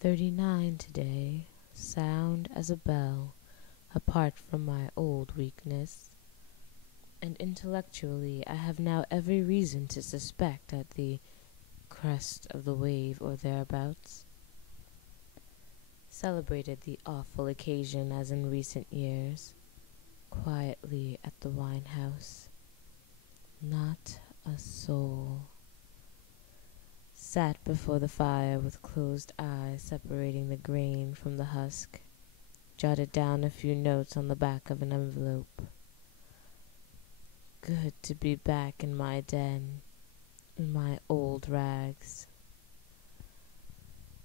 39 today, sound as a bell, apart from my old weakness, and intellectually I have now every reason to suspect at the crest of the wave or thereabouts. Celebrated the awful occasion as in recent years, quietly at the wine house. Not a soul. Sat before the fire with closed eyes, separating the grain from the husk. Jotted down a few notes on the back of an envelope. Good to be back in my den, in my old rags.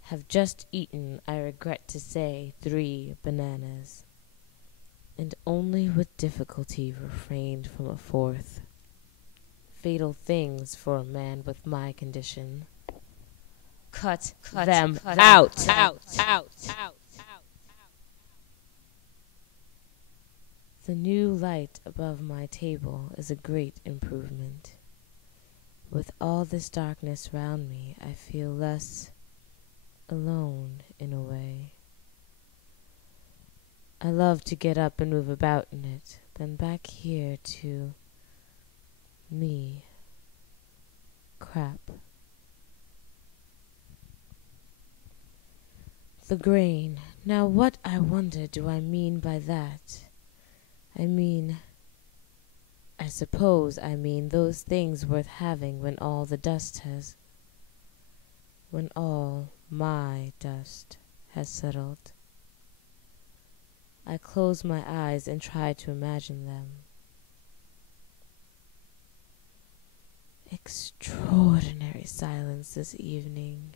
Have just eaten, I regret to say, 3 bananas, and only with difficulty refrained from a 4th. Fatal things for a man with my condition. Cut them out. The new light above my table is a great improvement. With all this darkness round me, I feel less alone in a way. I love to get up and move about in it, then back here to me, Krapp. The grain. Now what, I wonder, do I mean by that? I suppose I mean those things worth having when all the dust has, when all my dust has settled. I close my eyes and try to imagine them. Extraordinary silence this evening.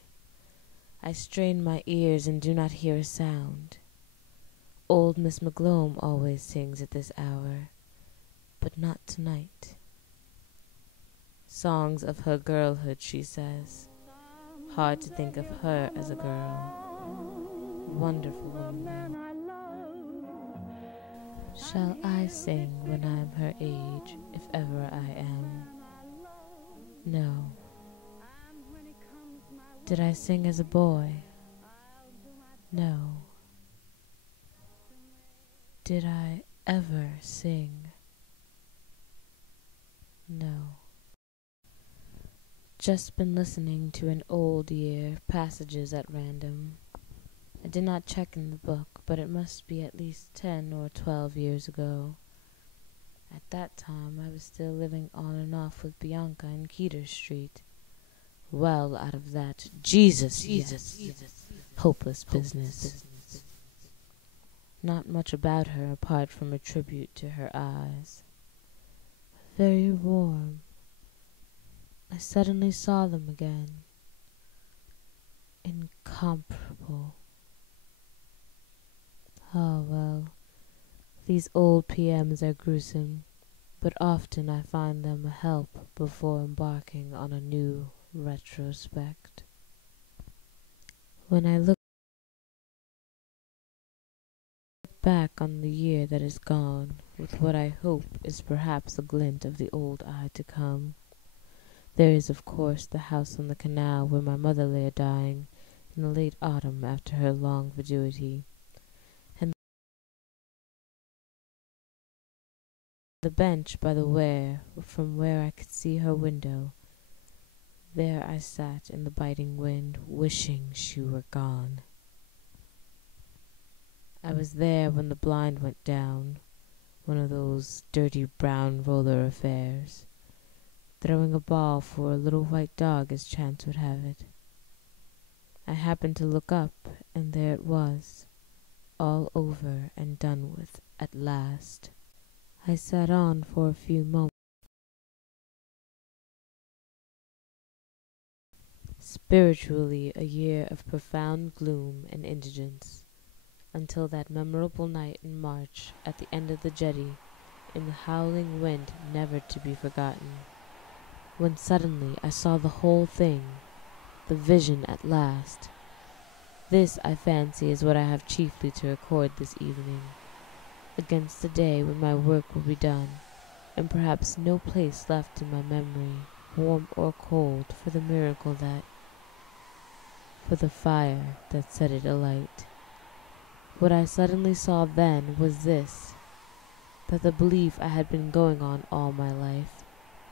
I strain my ears and do not hear a sound. Old Miss McGlone always sings at this hour, but not tonight. Songs of her girlhood, she says. Hard to think of her as a girl. Wonderful woman. Shall I sing when I am her age, if ever I am? No. Did I sing as a boy? No. Did I ever sing? No. Just been listening to an old year, passages at random. I did not check in the book, but it must be at least 10 or 12 years ago. At that time I was still living on and off with Bianca in Keeter Street. Well out of that Jesus, hopeless business. Not much about her apart from a tribute to her eyes. Very warm. I suddenly saw them again. Incomparable. Ah, well, these old PMs are gruesome, but often I find them a help before embarking on a new retrospect. When I look back on the year that is gone, with what I hope is perhaps a glint of the old eye to come, there is, of course, the house on the canal where my mother lay dying in the late autumn after her long vacuity, and the bench by the weir from where I could see her window. There I sat in the biting wind, wishing she were gone. I was there when the blind went down, one of those dirty brown roller affairs, throwing a ball for a little white dog as chance would have it. I happened to look up, and there it was, all over and done with at last. I sat on for a few moments, spiritually a year of profound gloom and indigence, until that memorable night in March at the end of the jetty, in the howling wind never to be forgotten, when suddenly I saw the whole thing, the vision at last. This, I fancy, is what I have chiefly to record this evening, against the day when my work will be done, and perhaps no place left in my memory, warm or cold, for the miracle that for the fire that set it alight. What I suddenly saw then was this, that the belief I had been going on all my life,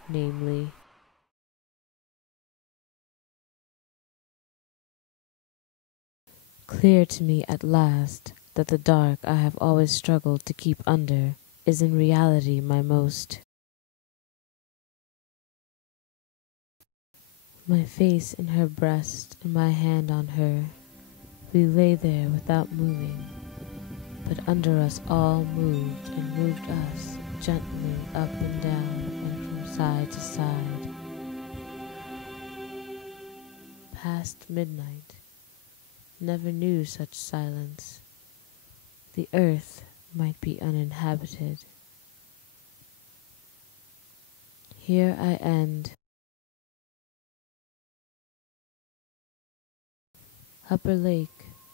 namely, clear to me at last that the dark I have always struggled to keep under is in reality my most. My face in her breast and my hand on her, we lay there without moving, but under us all moved and moved us gently up and down and from side to side. Past midnight, never knew such silence. The earth might be uninhabited. Here I end. Upper Lake,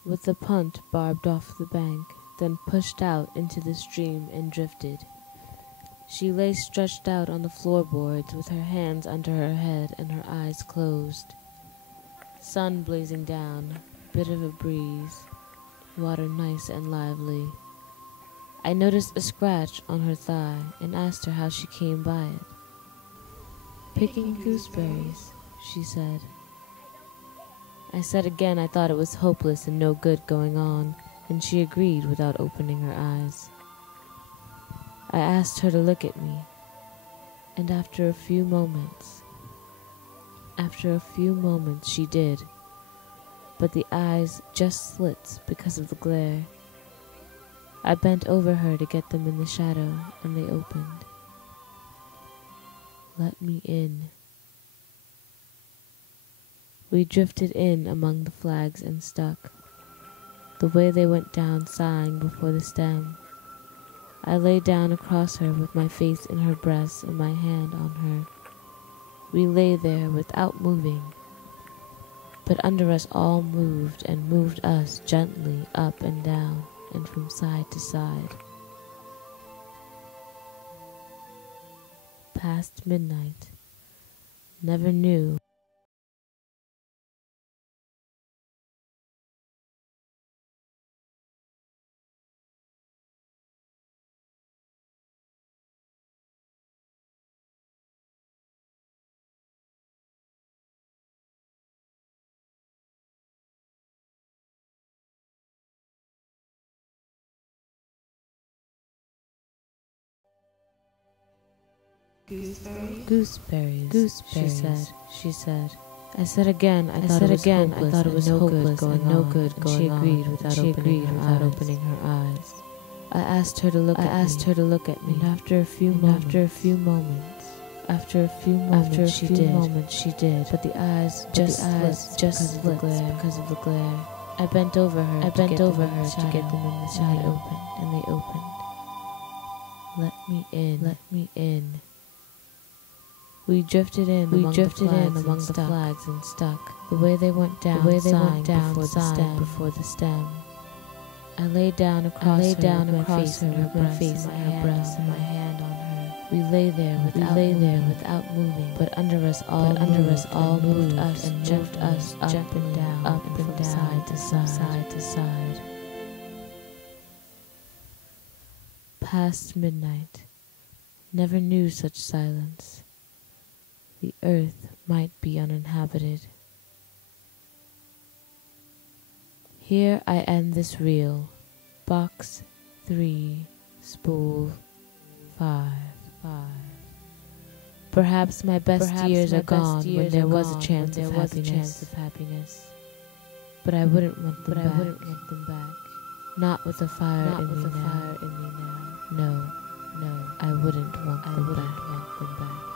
with the punt barbed off the bank, then pushed out into the stream and drifted. She lay stretched out on the floorboards with her hands under her head and her eyes closed. Sun blazing down, bit of a breeze, water nice and lively. I noticed a scratch on her thigh and asked her how she came by it. "Picking gooseberries," she said. I said again I thought it was hopeless and no good going on, and she agreed without opening her eyes. I asked her to look at me, and after a few moments she did, but the eyes just slits because of the glare. I bent over her to get them in the shadow, and they opened. Let me in. We drifted in among the flags and stuck, the way they went down sighing before the stem. I lay down across her with my face in her breast and my hand on her. We lay there without moving, but under us all moved and moved us gently up and down and from side to side. Past midnight, never knew. Gooseberries, she said. I said again, I thought it was hopeless going on, and she agreed without opening her eyes. I asked her to look at me, and after a few moments, she did, but the eyes just split because of the glare. I bent over her to get them in the shadow, and they opened. Let me in. We drifted in among the flags and stuck, the way they went down before the stem. I lay down across her with my face in her breast and my hand on her. We lay there without moving, but under us all moved us and moved us up and down, from side to side. Past midnight, never knew such silence. The earth might be uninhabited. Here I end this reel. Box 3, spool 5. Perhaps my best years are gone when there was a chance of happiness. But I wouldn't want them back. Not with the fire in me now. No, I wouldn't want them back.